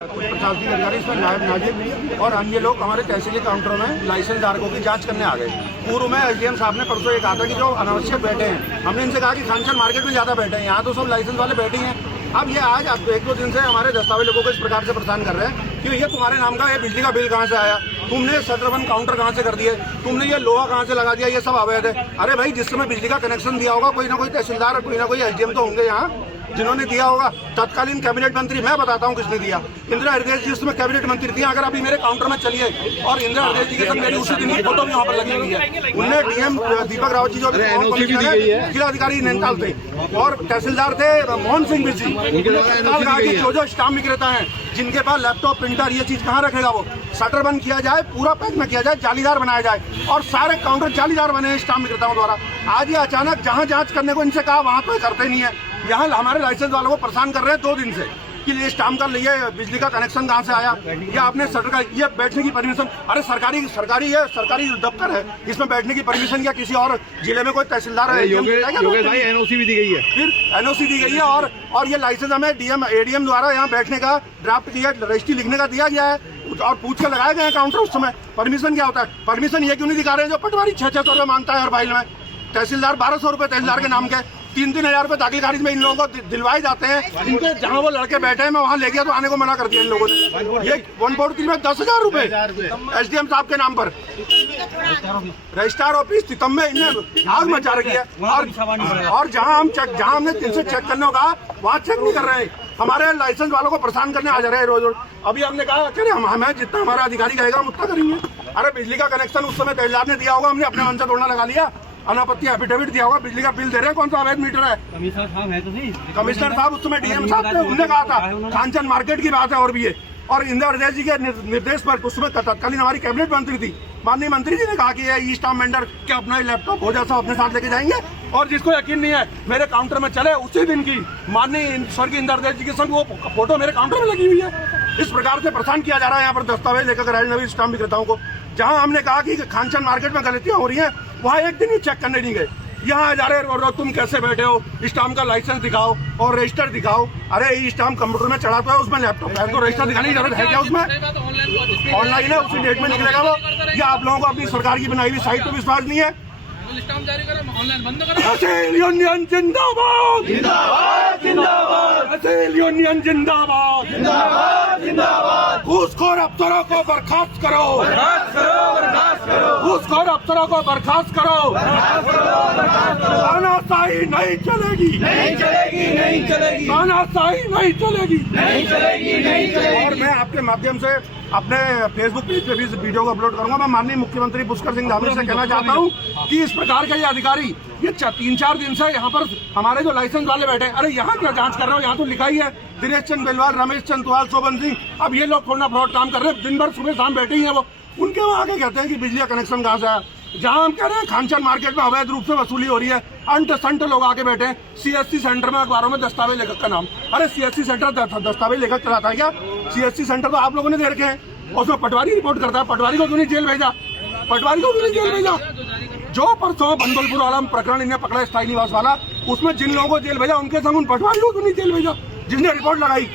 प्रशासनिक अधिकारी इसमें नायब नाजिब और अन्य लोग हमारे तहसीली काउंटरों में लाइसेंस धारकों की जांच करने आ गए। पूर्व में एसडीएम साहब ने परसों ये कहा था कि जो अनावश्यक बैठे हैं, हमने इनसे कहा कि खानचंद मार्केट में ज्यादा बैठे हैं, यहाँ तो सब लाइसेंस वाले बैठे हैं। अब ये आज एक दो दिन से हमारे दस्तावेज लोगों को इस प्रकार से परेशान कर रहे हैं कि ये तुम्हारे नाम का ये बिजली का बिल कहाँ से आया, तुमने शटर बंद काउंटर कहाँ से कर दिए, तुमने ये लोहा कहाँ से लगा दिया, ये सब अवैध है। अरे भाई, जिस समय बिजली का कनेक्शन दिया होगा कोई ना कोई तहसीलदार और कोई ना कोई एसडीएम तो होंगे यहाँ जिन्होंने दिया होगा। तत्कालीन कैबिनेट मंत्री, मैं बताता हूँ किसने दिया, इंदिरा हृदय जी उसमें कैबिनेट मंत्री थी। अगर अभी मेरे काउंटर में चलिए और इंदिरा हृदय जी के संग मेरी उसी दिन की फोटो भी यहाँ पर लगी हुई है। उनने डीएम दीपक रावत जी जो जिलाधिकारी नैनीताल थे और तहसीलदार थे मोहन सिंह बिजी, जो स्टाम्प विक्रेता है जिनके पास लैपटॉप प्रिंटर ये चीज कहाँ रखेगा, वो शटर बंद किया जाए, पूरा पैक में किया जाए, जालीदार बनाया जाए और सारे काउंटर जालीदार बने हैं स्टाम्प विक्रेताओं द्वारा। आज ये अचानक जहाँ जांच करने को इनसे कहा वहाँ तो करते नहीं है। यहाँ हमारे लाइसेंस वालों को परेशान कर रहे हैं 2 दिन से कि ये स्टाम्प का लिए बिजली का कनेक्शन कहाँ से आया, या आपने शटर का ये बैठने की परमिशन, अरे सरकारी दफ्तर है, इसमें बैठने की परमिशन या किसी और जिले में कोई तहसीलदार है, एनओसी भी दी गई है, फिर एनओसी दी गई है और ये लाइसेंस हमें एडीएम द्वारा यहाँ बैठने का ड्राफ्ट किया, रजिस्ट्री लिखने का दिया गया है और पूछ के लगाए गए काउंटर। उस समय परमिशन क्या होता है, परमिशन ये क्यों नहीं दिखा रहे हैं जो पटवारी 600 रुपये मांगता है हर फाइल में, तहसीलदार 1200 रुपये तहसीलदार के नाम के, 3-3 हजार रुपये दाखिल खारिज में इन लोगों को दिलवाए जाते हैं। इनके जहाँ वो लड़के बैठे हैं मैं वहाँ ले गया तो आने को मना कर दिया इन लोगों ने। ये 143 में 10,000 रुपये एसडीएम साहब के नाम पर रजिस्ट्रार ऑफिस तितम में इन्हें आग मचा रखी है। और जहाँ हमने इनसे चेक करने को कहा वहाँ चेक नहीं कर रहे हैं, हमारे लाइसेंस वालों को परेशान करने आ जा रहे हैं रोज। अभी हमने कहा कि हमें जितना हमारा अधिकारी कहेगा हम उतना करेंगे। अरे बिजली का कनेक्शन उस समय तहसीलदार ने दिया होगा, हमने अपने मन से तोड़ना लगा लिया, अनापत्ति एफिडेविट दिया होगा, बिजली का बिल दे रहे हैं, कौन सा अवैध मीटर है। कमिश्नर साहब है तो नहीं, कमिश्नर साहब उस समय डीएम साहब थे, उन्होंने कहा था खानचंद मार्केट की बात है और भी है। और इंदिरा हृदय जी के निर्देश पर उस समय तत्कालीन हमारी कैबिनेट मंत्री थी, माननीय मंत्री जी ने कहा कि ये ई स्टाम्प वेंडर के अपना लैपटॉप हो जैसा अपने साथ लेके जाएंगे और जिसको यकीन नहीं है मेरे काउंटर में चले, उसी दिन की माननीय स्वर्गीय इंदिरा हृदय जी के संग वो फोटो मेरे काउंटर में लगी हुई है। इस प्रकार से परेशान किया जा रहा है यहाँ पर दस्तावेज लेकर राजनवी स्टाम्प विक्रेताओं को। जहाँ हमने कहा कि खानचंद मार्केट में गलतियां हो रही हैं वहाँ एक दिन ही चेक करने नहीं गए, यहाँ जा रहे और तुम कैसे बैठे हो, स्टाम्प का लाइसेंस दिखाओ और रजिस्टर दिखाओ। अरे ये स्टाम्प कंप्यूटर में चढ़ा तो है, उसमें लैपटॉप है तो रजिस्टर दिखाने की जरूरत है क्या, उसमें ऑनलाइन है, उसी डेट में निकलेगा वो। या आप लोगों को अपनी सरकार की बनाई हुई साइट पर विश्वास नहीं है। यूनियन जिंदाबाद, यूनियन जिंदाबाद, घूसखोर अफसरों को बर्खास्त करो, घूसखोर अफसरों को बर्खास्त करो, तानाशाही नहीं चलेगी, तानाशाही नहीं चलेगी। और मैं आपके माध्यम से अपने फेसबुक पेज पे भी इस वीडियो को अपलोड करूंगा। मैं माननीय मुख्यमंत्री पुष्कर सिंह धामी से कहना चाहता हूं कि इस प्रकार के ये अधिकारी ये 3-4 दिन से यहाँ पर हमारे जो लाइसेंस वाले बैठे, अरे यहाँ क्या जांच कर रहे हो, यहाँ तो लिखा ही है दिनेश चंद बेलवाल, रमेश चंद तुआल, शोभन सिंह। अब ये लोग थोड़ा फ्रॉड काम कर रहे हैं, दिन भर सुबह शाम बैठे ही है वो, उनके वहाँ आके कहते हैं कि बिजली का कनेक्शन कहाँ से आया। जहाँ हम कह रहे हैं खानचंद मार्केट में अवैध रूप से वसूली हो रही है, अंट संट लोग आके बैठे हैं। सीएससी सेंटर में अखबारों में दस्तावेज लेखक का नाम, अरे सीएससी सेंटर दस्तावेज लेखक चलाता है क्या? सीएससी सेंटर तो आप लोगों ने दे रखे हैं, उसमें पटवारी रिपोर्ट करता है, पटवारी को क्यों नहीं जेल भेजा, पटवारी को क्यों नहीं जेल भेजा? जो परसों बंदलपुर वाला प्रकरण इन्हें पकड़ा स्थायी निवास वाला, उसमें जिन लोगों को जेल भेजा उनके संग उन पटवारी को क्यों नहीं जेल भेजा? जिसने रिपोर्ट लगाई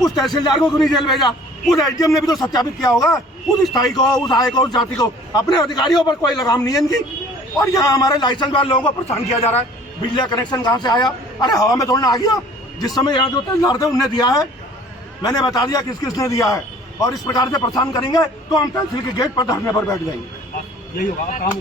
उस तहसीलदार को क्यों नहीं जेल भेजा? उस एसडीएम ने भी तो सत्यापित किया होगा, उस स्थायी को, उस आय को, उस जाति को। अपने अधिकारियों पर कोई लगाम नहीं है इनकी। और यहाँ हमारे लाइसेंस वाले लोगों को परेशान किया जा रहा है। बिजली का कनेक्शन कहाँ से आया? अरे हवा में थोड़ा आ गया, जिस समय यहाँ जो तहसीलदार थे उनने दिया है, मैंने बता दिया किस किसने दिया है। और इस प्रकार से परेशान करेंगे तो हम तहसील के गेट पर धरने पर बैठ जाएंगे। यही होगा काम।